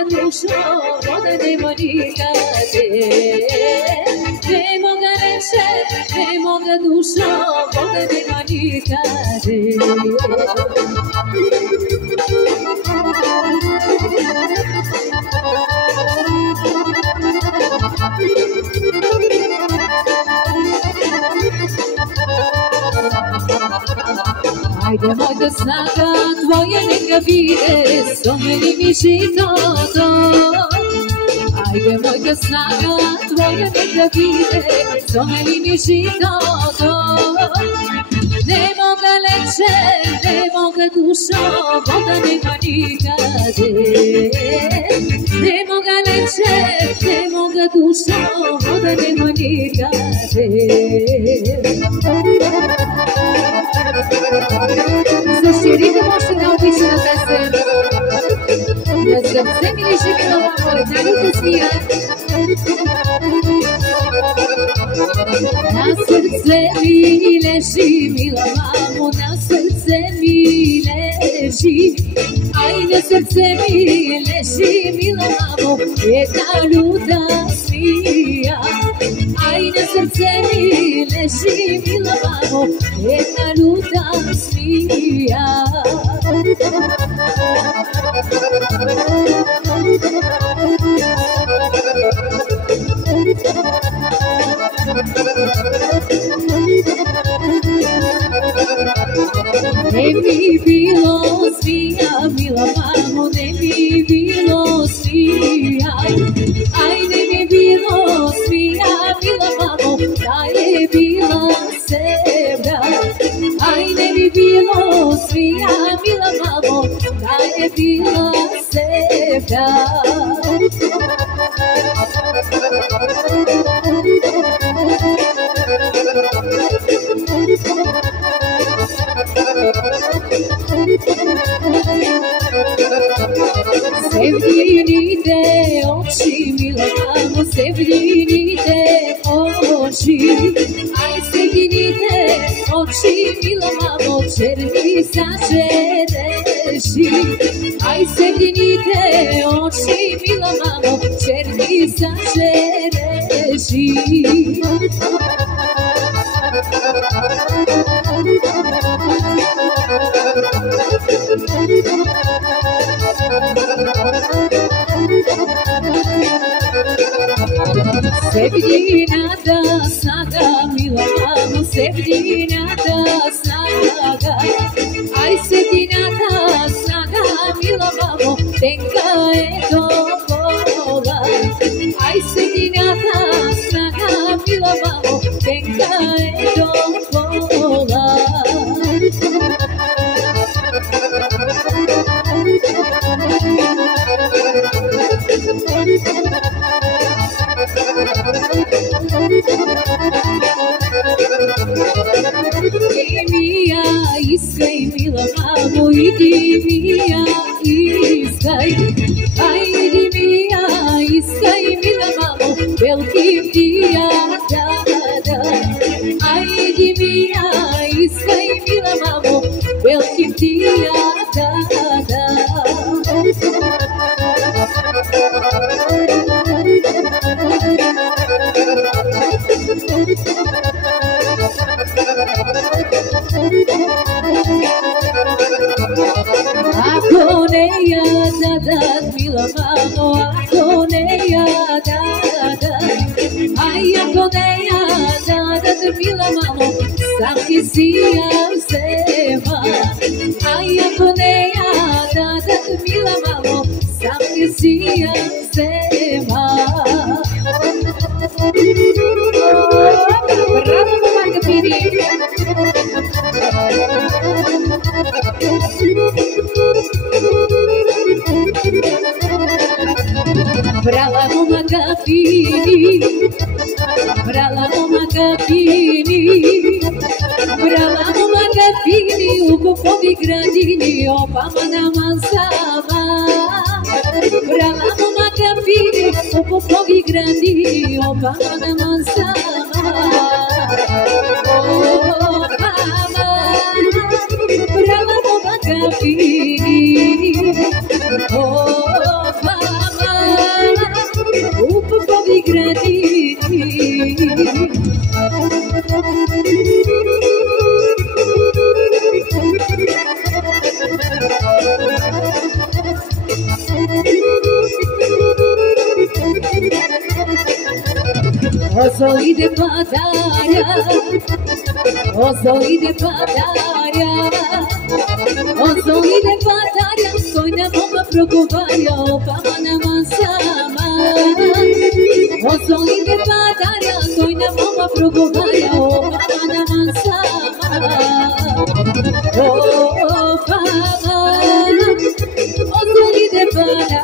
moga dušo, voda nema nikade. Ne moga reče, ne moga dušo, voda nema nikade. Ajde moj do snaga tvoje neka vide, someni mi životo. Ajde moj do snaga tvoje neka vide, someni mi životo. Ne moga leče, ne moga dušo, voda nema nikade. Ne moga leče, ne moga dušo, voda nema nikade. Zaširite možete da obično da se mi ne živimo ovako, najljute smije. Na srce mi leži, mila mamo, na srce mi leži. Aj na srce mi leži, mila mamo, jedna ljuta smija. Aj na srce mi leži, mila mamo, jedna ljuta smija. Ne bi bilo smija, mila mamo, ne bi bilo smija. Aj ne bi bilo smija, mila mamo, da je bila sevda. Aj ne bi bilo smija, mila mamo, da je bila sevda. Sevdinite oči, mila mamo, sevdinite oči. Aj sevdinite oči, mila mamo, červi sačereši. Aj sevdinite oči, mila mamo, červi sačereši. Sevdinata snaga, mila mamo, sevdinata snaga. Aj sevdinata snaga, mila mamo, tenka je do kola. Aj sevdinata snaga, mila mamo, tenka je do kola. Mija iskaj, mila mamo, idi mija iskaj. Aj idi mija iskaj, mila mamo, velikim dija da. Aj idi mija iskaj, mila mamo, velikim dija da. Ako ne jadat, mila mamo, ako ne jadat. Aj ako ne jadat, mila mamo, sam ti sijam zema. Aj ako ne jadat, mila mamo, sam ti sijam zema. Bravo, Marga Piri! Brava uma capini, brava uma capini, brava uma capini, o povo grandini, o pama na mansama. Brava uma capini, o povo grandini, o pama na mansama. Oh pama, brava uma capini, oh pama. Озоиде подаря, озоиде подаря, озоиде подаря, той не мога проговаря, опама на мансама. Озоиде подаря, той не мога проговаря, опама на мансама. Опама, озоиде подаря,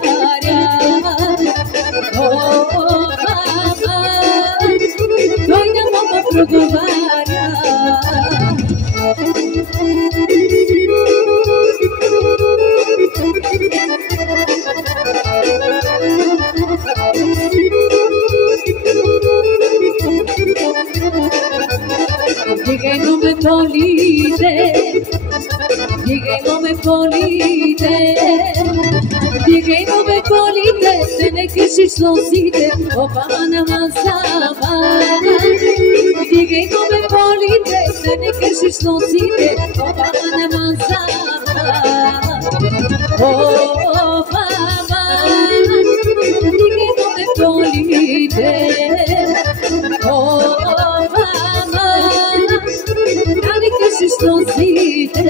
той не мога проговаря. Diguei no me polite, diguei no me polite, diguei no me polite, tene que xixlosite, opama na mansama. Diguei no me polite, tene que xixlosite, opama na mansama. Opama, diguei no me polite, opama, tene que xixlosite.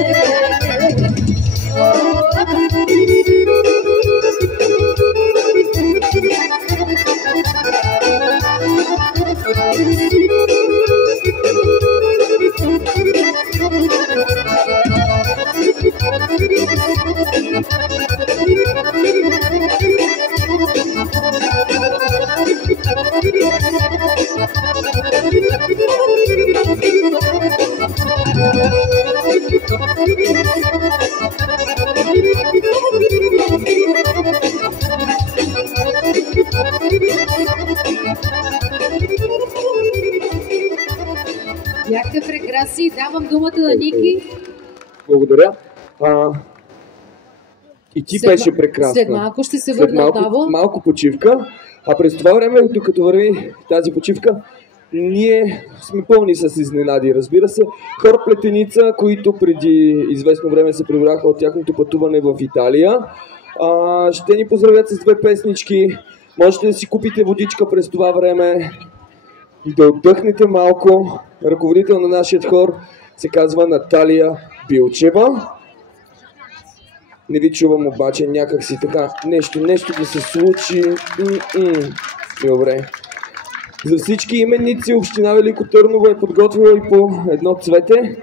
Бяхте прекрасни. Давам думата на Ники. Благодаря. И ти беше прекрасна. След малко ще се върна отново. Малко почивка. А през това време, докато върви тази почивка, ние сме пълни с изненади, разбира се. Хор Плетеница, които преди известно време се прибраха от тяхното пътуване в Италия, ще ни поздравят с две песнички. Можете да си купите водичка през това време, да отдъхнете малко. Ръководител на нашия хор се казва Наталия Билчева. Не ви чувам обаче, някак си така нещо да се случи. Добре. За всички именници община Велико Търново е подготвила и по едно цвете.